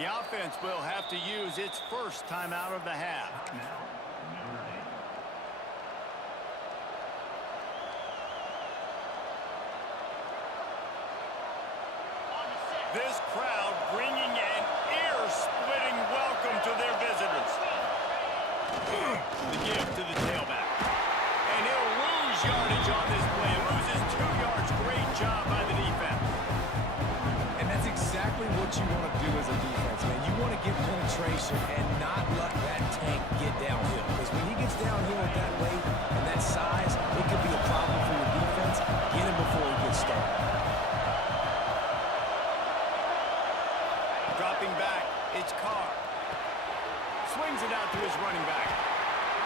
The offense will have to use its first timeout of the half. This crowd bringing an ear-splitting welcome to their visitors. The give to the tailback. And he'll lose yardage on this play. Loses 2 yards. Great job by the defense. And that's exactly what you want to do as a defense, man. You want to get penetration and not let that tank get downhill. Because when he gets downhill at that weight and that size, it could be a problem for your defense. Get him before he gets started. Dropping back, it's Carr. Swings it out to his running back.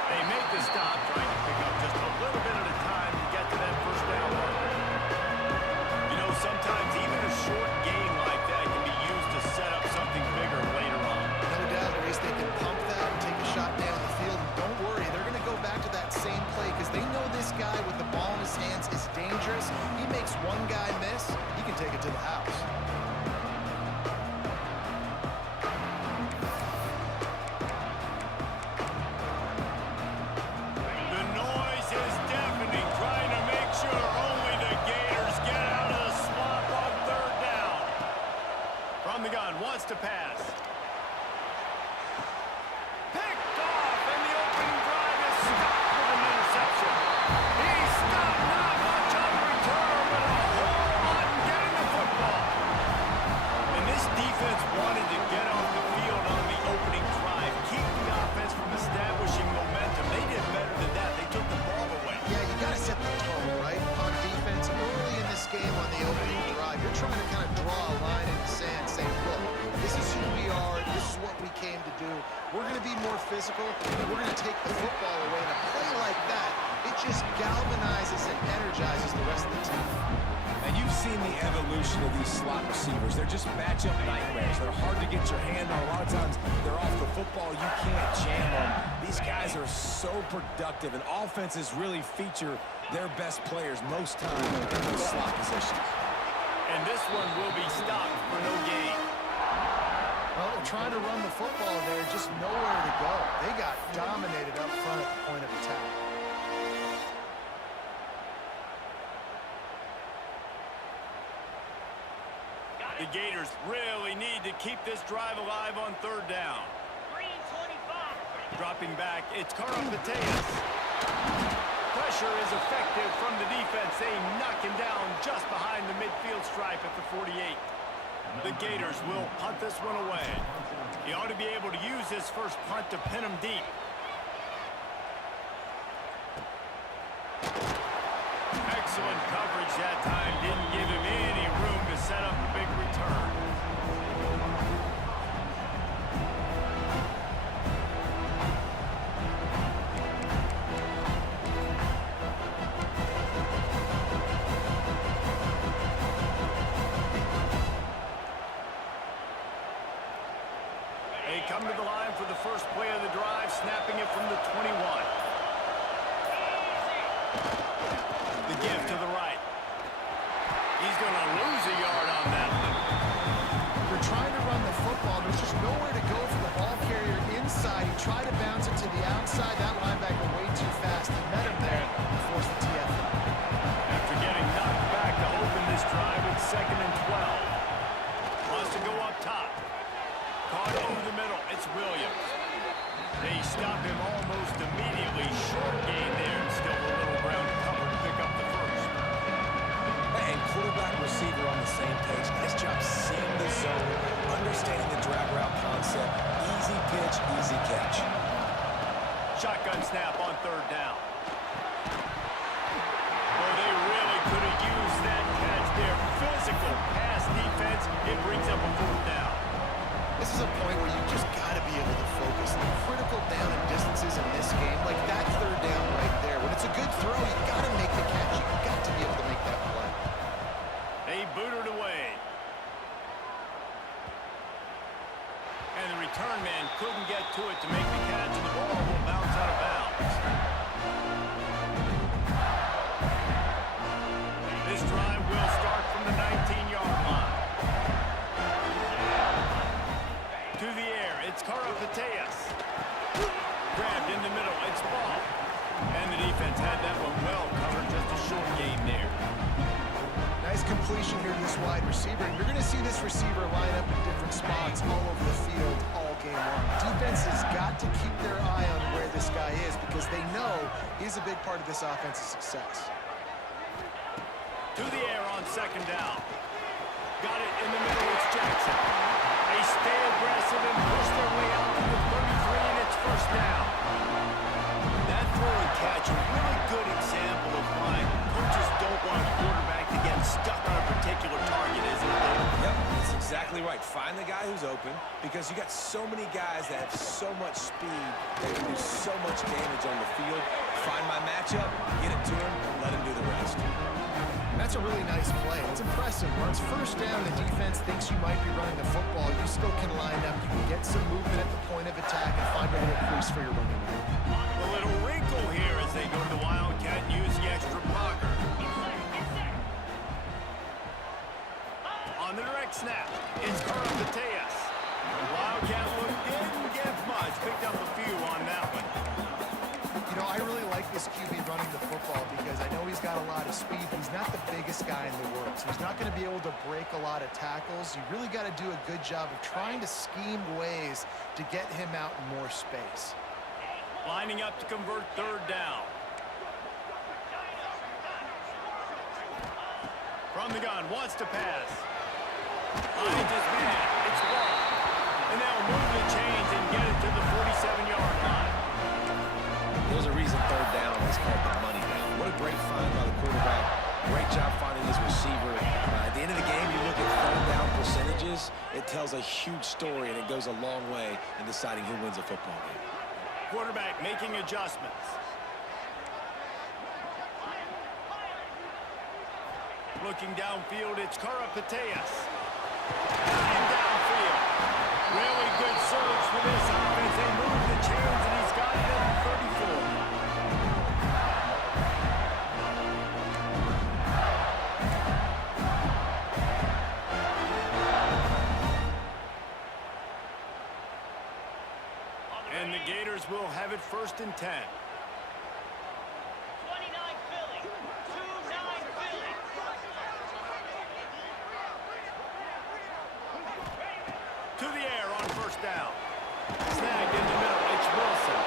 They make the stop, trying to pick up just a little bit at a time to get to that first down marker. You know, sometimes even a short gain like that can be used to set up something bigger later on. No doubt, Reese, they can pump that and take a shot down the field. And don't worry, they're going to go back to that same play because they know this guy with the ball in his hands is dangerous. He makes one guy miss, he can take it to the house. Wants to pass. Picked off, and the opening drive is stopped with an interception. He's stopped, not much on return, but a whole lot in getting the football. And this defense wanted to get off the field on the opening drive, keep the offense from establishing momentum. They did better than that. They took the ball away. Yeah, you got to set the tone, right? On defense, early in this game on the opening drive, you're trying to kind of draw a line in the sand, saying, look, this is who we are. This is what we came to do. We're going to be more physical, and we're going to take the football away. And a play like that, it just galvanizes and energizes the rest of the team. And you've seen the evolution of these slot receivers. They're just matchup nightmares. They're hard to get your hand on. A lot of times, they're off the football. You can't jam them. These guys are so productive, and offenses really feature their best players most times in those slot positions. And this one will be stopped for no gain. Well, they're trying to run the football there, just nowhere to go. They got dominated up front at the point of attack. The Gators really need to keep this drive alive on third down. Dropping back, it's Carl Mateus. Pressure is effective from the defense. They knock him down just behind the midfield stripe at the 48. The Gators will punt this one away. He ought to be able to use his first punt to pin him deep. Excellent coverage that time. Didn't give him any room to set up a big return. They come to the line for the first play of the drive, snapping it from the 21. The give to the right. He's going to lose a yard on that one. They're trying to run the football. There's just nowhere to go for the ball carrier inside. He tried to bounce it to the outside. That linebacker way too fast. He met him there and forced the TFL. After getting knocked back to open this drive, it's 2nd and 12. Wants to go up top. Caught over the middle. It's Williams. They stop him almost immediately. Short gain there and still a little ground to cover to pick up the first. And quarterback receiver on the same page. Nice job seeing the zone, understanding the drag route concept. Easy pitch, easy catch. Shotgun snap on third down. Oh, they really could have used that catch there. Physical pass defense. It brings up a fourth down. This is a point where you just got to be able to focus. The critical down and distances in this game, like that third down right there. When it's a good throw, you got to make the catch. You got to be able to make that play. They booted away. And the return man couldn't get to it to make the catch, and the ball will bounce out of bounds. This drive will start from the 19-yard line. defense had that one well covered. Just a short game there. Nice completion here to this wide receiver. You're going to see this receiver line up in different spots all over the field all game long. Defense has got to keep their eye on where this guy is because they know he's a big part of this offense's success. To the air on second down. Got it in the middle. It's Jackson. They stay aggressive and push their way out to the 33, and it's first down. That throw and catch, a really good example of why coaches don't want a quarterback to get stuck on a particular target, isn't it? Yep, that's exactly right. Find the guy who's open because you got so many guys that have so much speed that can do so much damage on the field. Find my matchup, get it to him, let him do the rest. That's a really nice play. It's impressive. Once first down, the defense thinks you might be running the football. You still can line up. You can get some movement at the point of attack and find a little crease for your running back. A little wrinkle here as they go to the Wildcat and use the extra blocker. On the direct snap, it's Mateus. The Wildcat look didn't get much. Picked up a few on that one. You know, I really like this QB running the football because I know he's got a lot of speed. He's not the biggest guy in the world, so he's not going to be able to break a lot of tackles. You really got to do a good job of trying to scheme ways to get him out in more space. Lining up to convert third down. From the gun, wants to pass. Finds his man. It's wrong. And they'll move the chains and get it to the 47-yard line. There's a reason third down is called the money down. What a great find by the quarterback. Great job finding his receiver. At the end of the game, you look at third down percentages. It tells a huge story, and it goes a long way in deciding who wins a football game. Quarterback making adjustments. Looking downfield, it's Mateus. And downfield. Really good surge for this offense. They move the chains, and he's got it at the 34. And the Gators will have it first and 10. 29 Philly. 2-9 Philly. To the air on first down. Snagged in the middle. It's Wilson.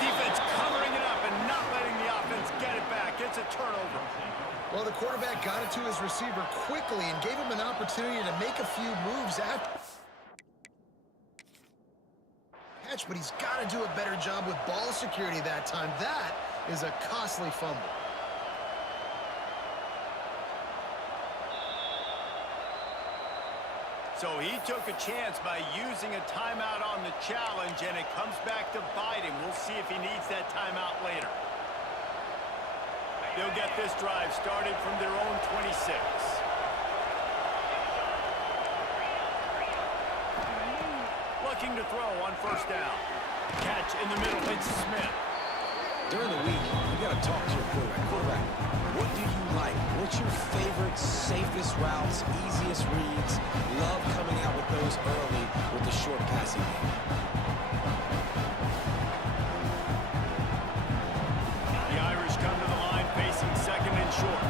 Defense covering it up and not letting the offense get it back. It's a turnover. Well, the quarterback got it to his receiver quickly and gave him an opportunity to make a few moves after. But he's got to do a better job with ball security that time. That is a costly fumble. So he took a chance by using a timeout on the challenge, and it comes back to bite him. We'll see if he needs that timeout later. They'll get this drive started from their own 26. Looking to throw on first down. Catch in the middle. It's Smith. During the week, you got to talk to your quarterback. Quarterback, what do you like? What's your favorite, safest routes, easiest reads? Love coming out with those early with the short passing game. The Irish come to the line facing second and short.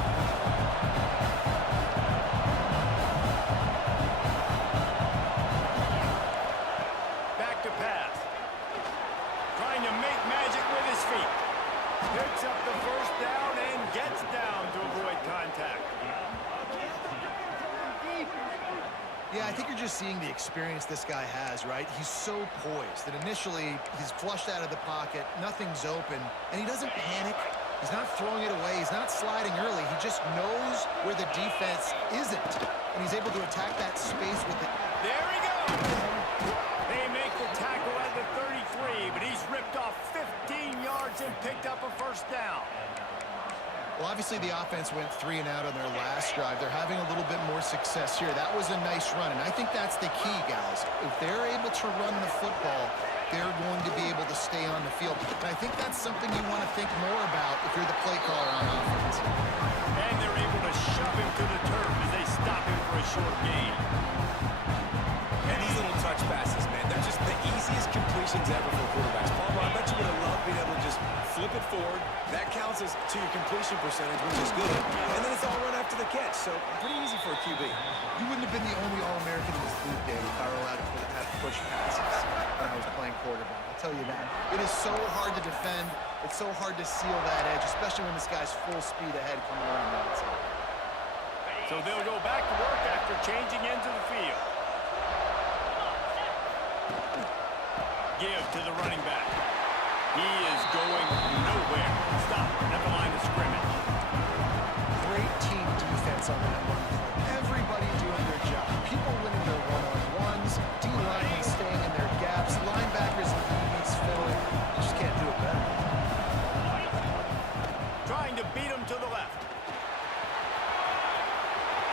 Back to pass. Trying to make magic with his feet. Picks up the first down and gets down to avoid contact. Yeah, I think you're just seeing the experience this guy has, right? He's so poised that initially he's flushed out of the pocket, nothing's open, and he doesn't panic. He's not throwing it away. He's not sliding early. He just knows where the defense isn't, and he's able to attack that space with it. There he goes. They make the tackle at the 33, but he's ripped off 15 yards and picked up a first down. Well, obviously the offense went 3 and out on their last drive. They're having a little bit more success here. That was a nice run, and I think that's the key, guys. If they're able to run the football, they're going to be able to stay on the field. And I think that's something you want to think more about if you're the play caller on offense. And they're able to shove him to the turf as they stop him for a short gain. And these little touch passes, man, they're just the easiest completions ever for quarterbacks. Palmer, I bet you would have loved being able to just flip it forward. That counts as to your completion percentage, which is good. And then it's all run after the catch, so pretty easy for a QB. You wouldn't have been the only All-American in this league, Dave, if I were allowed to have push passes when I was playing quarterback. I'll tell you that. It is so hard to defend. It's so hard to seal that edge, especially when this guy's full speed ahead coming around the outside. So they'll go back to work after changing into the field. Give to the running back. He is going nowhere. Stop at the line of scrimmage. Great team defense on that one. Everybody doing their job. People winning their one-on-ones. D-linemen staying in their gaps. Linebackers and DBs filling. You just can't do it better. Trying to beat him to the left.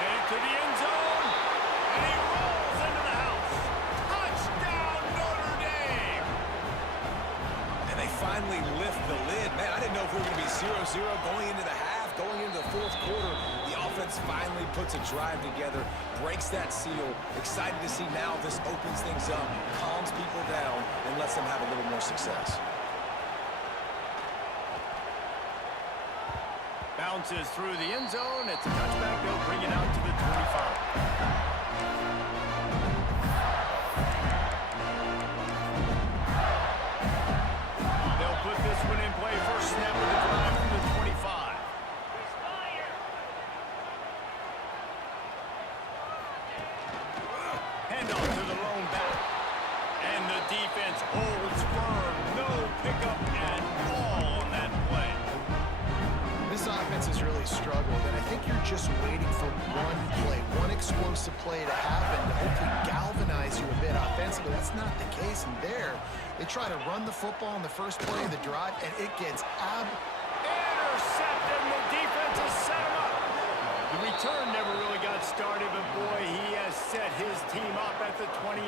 And to the end zone. And he rolls into the house. Touchdown, Notre Dame! And they finally lift the lid. Man, I didn't know if we were going to be 0-0 going into the half, going into the fourth quarter. The offense finally puts a drive together, breaks that seal. Excited to see now this opens things up, calms people down, and lets them have a little more success. Bounces through the end zone. It's a touchback. They'll bring it out to the 25. They'll put this one in play. First snap of the drive from the 25. Handoff to the lone back. And the defense holds firm. No pickup at all on that play. This offense has really struggled, and I think you're just waiting for one play, one explosive play to happen to hopefully galvanize you a bit offensively. That's not the case, and there, they try to run the football in the first play of the drive, and it gets Intercepted, and the defense has set him up. The return never really got started, but boy, he has set his team up at the 28.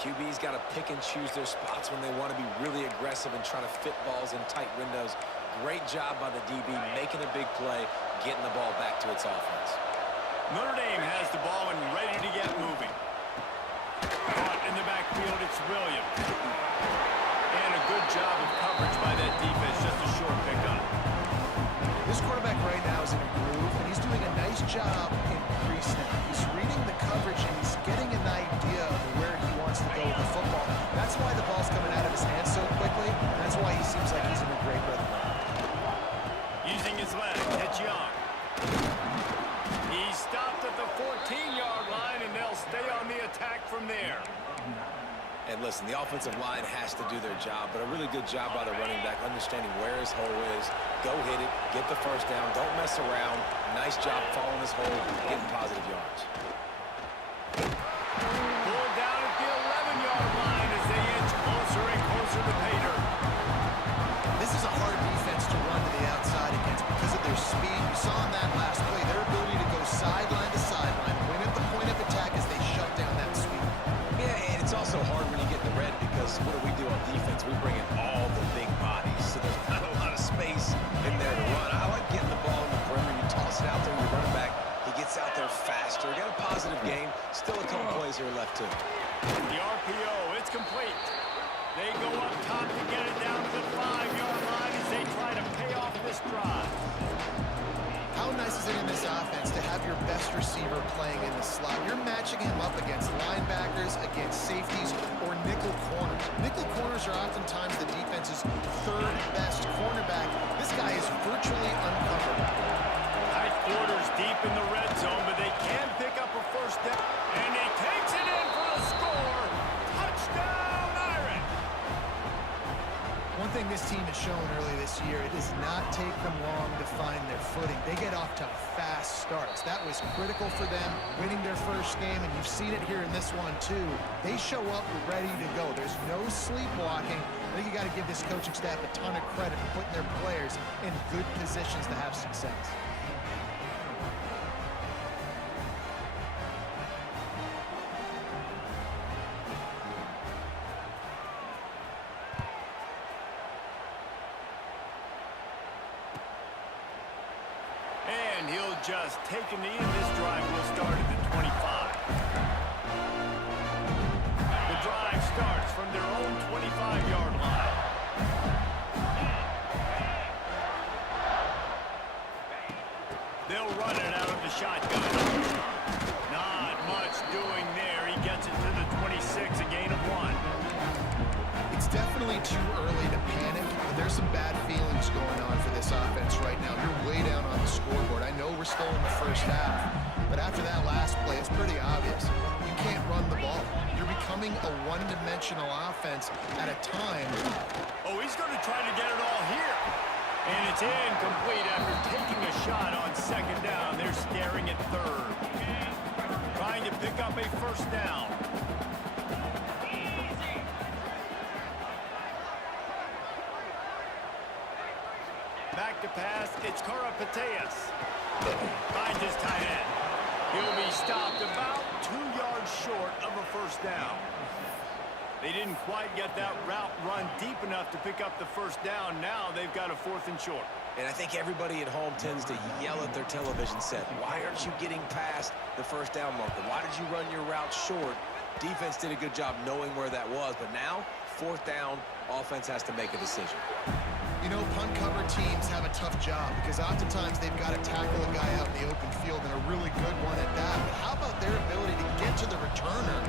QB's got to pick and choose their spots when they want to be really aggressive and try to fit balls in tight windows. Great job by the DB making a big play, getting the ball back to its offense. Notre Dame has the ball and ready to get moving. Caught in the backfield, it's Williams. And a good job of coverage by that defense, just a short pickup. This quarterback right now is in a groove, and he's doing a nice job in pre-snap. He's reading the coverage, and he's getting an idea of where he wants to go with the football. That's why the ball's coming out of his hands so quickly, and that's why he seems like he's in a great rhythm. Using his leg, it's Young. He stopped at the 14-yard line, and they'll stay on the attack from there. And listen, the offensive line has to do their job, but a really good job by the running back, understanding where his hole is. Go hit it, get the first down, don't mess around. Nice job following his hole, getting positive yards. Pulled down at the 11-yard line as they inch closer and closer to pay dirt. This is a hard defense to run to the outside against because of their speed. You saw in that last play their ability to go sideline to sideline, win at the point of attack as they shut down that sweep. Yeah, and it's also hard when you get in the red because what do on defense? We bring in all the big bodies, so there's not a lot of space in there to run. I like getting the ball in the perimeter. You toss it out there, you run it back. He gets out there faster. Got a positive game. Still a couple plays here left too. The RPO, it's complete. They go up top to get it down to the 5-yard line as they try to pay off this drive. How nice is it in this offense to have your best receiver playing in the slot? You're matching him up against linebackers, against safeties, or nickel corners. Nickel corners are oftentimes the defense's third best cornerback. This guy is virtually uncovered. Tight quarters deep in the red zone, but they can pick up a first down. And he takes it in for a score. Touchdown, Irish! One thing this team has shown early this year, it does not take them long to find their footing. They get off to fast starts. That was critical for them, winning their first game, and you've seen it here in this one too. They show up ready to go. There's no sleepwalking. I think you got to give this coaching staff a ton of credit for putting their players in good positions to have success. And he'll just take a knee, and this drive will start at the 25. from their own 25-yard line. They'll run it out of the shotgun. Not much doing there. He gets it to the 26, a gain of 1. It's definitely too early to panic, but there's some bad feelings going on for this offense right now. You're way down on the scoreboard. I know we're still in the first half, but after that last play, it's pretty obvious. You can't run the ball. You're becoming a one-dimensional offense at a time. Oh, he's going to try to get it all here. And it's incomplete after taking a shot on second down. They're staring at third. Trying to pick up a first down. Back to pass, it's Karapateas. Finds his tight end. He'll be stopped about 2 yards short of a first down. They didn't quite get that route run deep enough to pick up the first down. Now they've got a 4th and short. And I think everybody at home tends to yell at their television set. Why aren't you getting past the first down marker? Why did you run your route short? Defense did a good job knowing where that was, but now, 4th down, offense has to make a decision. You know, punt cover teams have a tough job because oftentimes they've got to tackle a guy out in the open field and a really good one at that. But how about their ability to get to the returner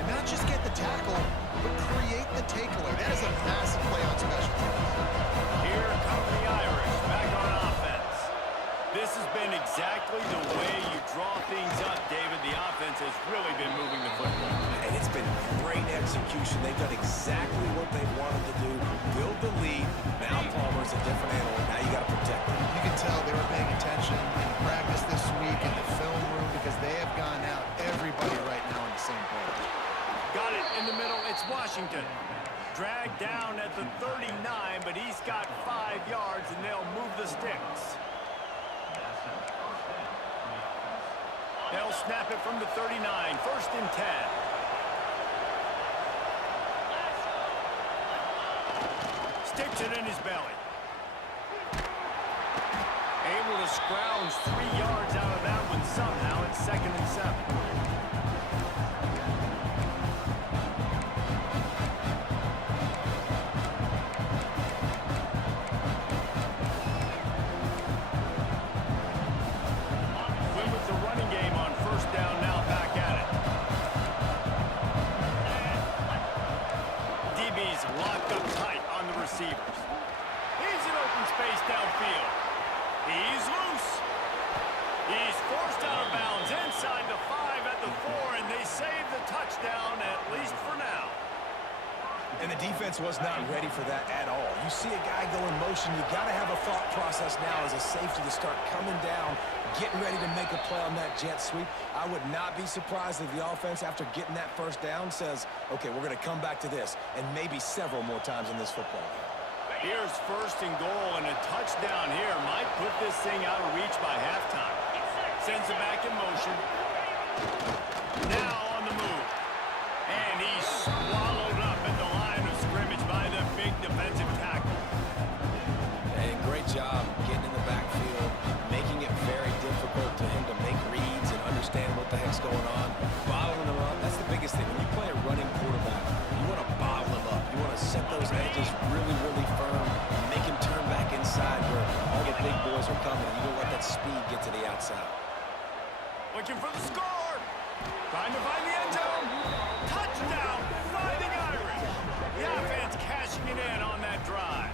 and not just get the tackle, but create the takeaway? That is a massive play on special teams. Here come the Irish back on offense. This has been exactly the way you draw things up, David. The offense has really been moving the football. And it's been great execution. They've done exactly what they wanted to do. Build the lead. Now Palmer's a different animal. Now you got to protect him. You can tell they were paying attention in practice this week in the film room because they have gone out everybody right now on the same page. Got it in the middle. It's Washington. Dragged down at the 39, but he's got 5 yards, and they'll move the sticks. They'll snap it from the 39. 1st and 10. Sticks it in his belly. Able to scrounge 3 yards out of that one somehow. It's 2nd and 7. Win with the running game on 1st down, now back at it. DB's locked up tight on the receivers. He's in open space downfield. He's loose. He's forced out of bounds inside the 5 at the 4, and they save the touchdown, at least for now. And the defense was not ready for that at all. You see a guy go in motion, you got to have a thought process now as a safety to start coming down, getting ready to make a play on that jet sweep. I would not be surprised if the offense, after getting that first down, says, okay, we're going to come back to this, and maybe several more times in this football game. Here's 1st and goal, and a touchdown here might put this thing out of reach by halftime. Sends it back in motion. Now on the move. And he's swallowed up at the line of scrimmage by the big defensive tackle. And great job getting in the backfield, making it very difficult to him to make reads and understand what the heck's going on. Bottling him up, that's the biggest thing. When you play a running quarterback, you want to bottle him up. You want to set those edges really, really firm and make him turn back inside where all the big boys are coming. You don't let that speed get to the outside. Looking for the score. Trying to find the end zone. Touchdown, Fighting Irish. The offense cashing it in on that drive.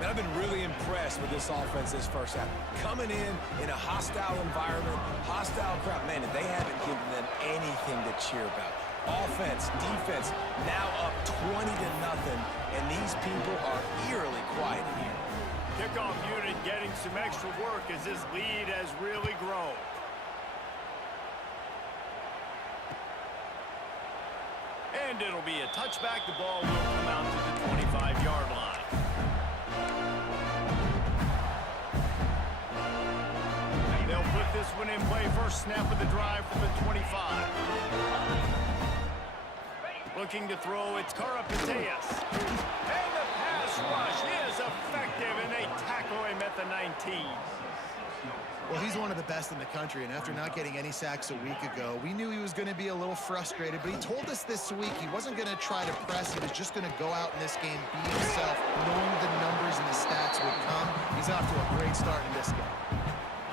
Man, I've been really impressed with this offense this first half. Coming in a hostile environment, hostile crowd. Man, they haven't given them anything to cheer about. Offense, defense, now up 20-0, and these people are eerily quiet in here. Kickoff unit getting some extra work as this lead has really grown. And it'll be a touchback. The ball will come out to the 25-yard line. They'll put this one in play. First snap of the drive from the 25. Looking to throw, it's Karapateas. And the pass rush is effective, and they tackle him at the 19. Well, he's one of the best in the country, and after not getting any sacks a week ago, we knew he was going to be a little frustrated, but he told us this week he wasn't going to try to press. He was just going to go out in this game, be himself, knowing the numbers and the stats would come. He's off to a great start in this game.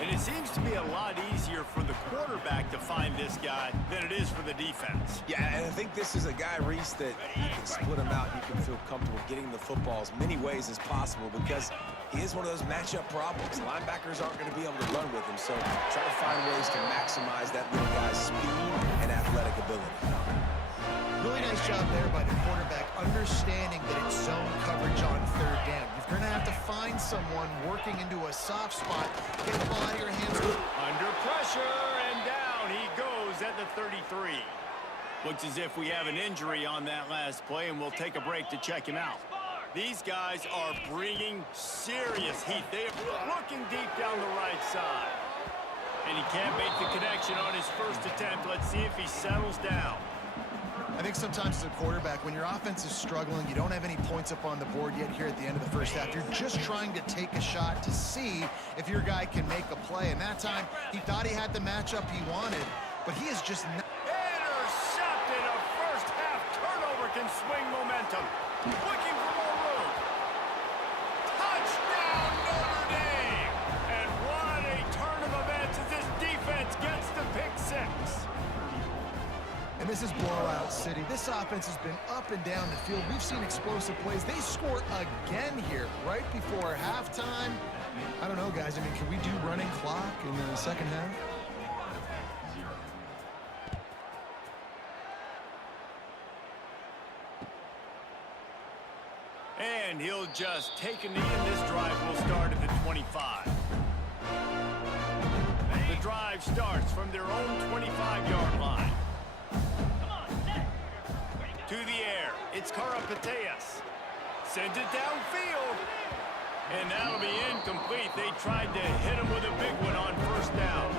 And it seems to be a lot easier for the quarterback to find this guy than it is for the defense. Yeah, and I think this is a guy, Reese, that you can split him out. You can feel comfortable getting the football as many ways as possible because he is one of those matchup problems. Linebackers aren't going to be able to run with him, so try to find ways to maximize that little guy's speed and athletic ability. Really nice job there by the quarterback, understanding that it's zone coverage on third down. You're going to have to find someone working into a soft spot, get the ball out of your hands. Under pressure, and down he goes at the 33. Looks as if we have an injury on that last play, and we'll take a break to check him out. These guys are bringing serious heat. They are looking deep down the right side. And he can't make the connection on his first attempt. Let's see if he settles down. I think sometimes as a quarterback, when your offense is struggling, you don't have any points up on the board yet here at the end of the first half. You're just trying to take a shot to see if your guy can make a play. And that time, he thought he had the matchup he wanted, but he is just not. Intercepted. A first half turnover can swing momentum. Looking for more room. Touchdown, Notre Dame. And what a turn of events as this defense gets the pick six. And this is blowout city. This offense has been up and down the field. We've seen explosive plays. They score again here right before halftime. I don't know, guys. I mean, can we do running clock in the second half? And he'll just take a knee, and this drive will start at the 25. The drive starts from their own 25-yard line. To the air, it's Karapateas. Sends it downfield. And that'll be incomplete. They tried to hit him with a big one on first down.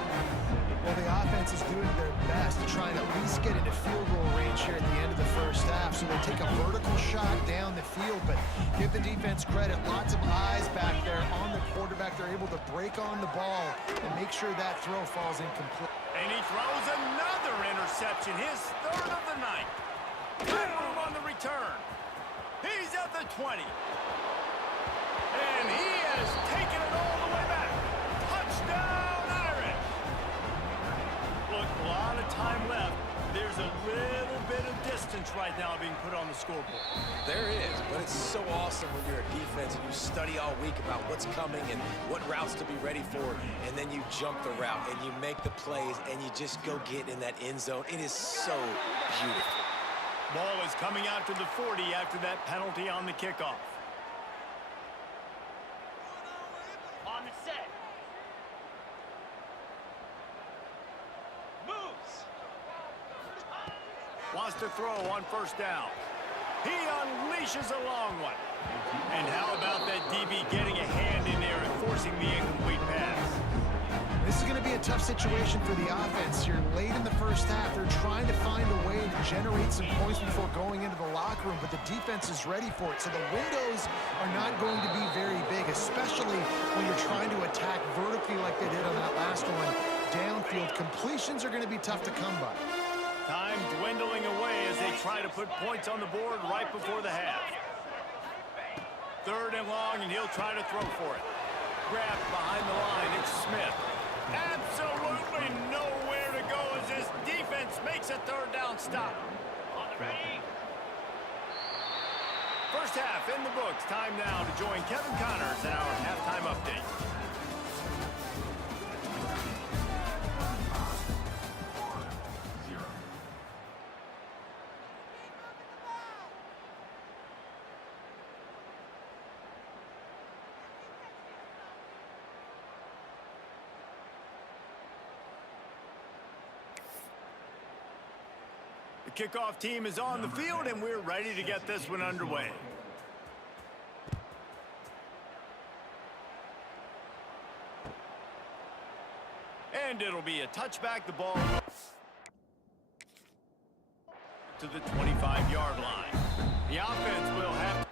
Well, the offense is doing their best to try and at least get into field goal range here at the end of the first half. So they take a vertical shot down the field, but give the defense credit. Lots of eyes back there on the quarterback. They're able to break on the ball and make sure that throw falls incomplete. And he throws another interception, his third of the night. Good room on the return. He's at the 20. And he has taken it all the way back. Touchdown, Irish. Look, a lot of time left. There's a little bit of distance right now being put on the scoreboard. There is, but it's so awesome when you're a defense and you study all week about what's coming and what routes to be ready for, and then you jump the route and you make the plays and you just go get in that end zone. It is so beautiful. Ball is coming out to the 40 after that penalty on the kickoff. On the set. Moves. Wants to throw on first down. He unleashes a long one. And how about that DB getting a hand in there and forcing the incomplete pass? This is going to be a tough situation for the offense here. Late in the first half, they're trying to find a way to generate some points before going into the locker room, but the defense is ready for it. So the windows are not going to be very big, especially when you're trying to attack vertically like they did on that last one. Downfield completions are going to be tough to come by. Time dwindling away as they try to put points on the board right before the half. Third and long, and he'll try to throw for it. Grabbed behind the line, it's Smith. Absolutely nowhere to go as this defense makes a third down stop. On the ready. First half in the books. Time now to join Kevin Connors in our halftime update. The kickoff team is on the field, and we're ready to get this one underway. And it'll be a touchback. The ball to the 25-yard line. The offense will have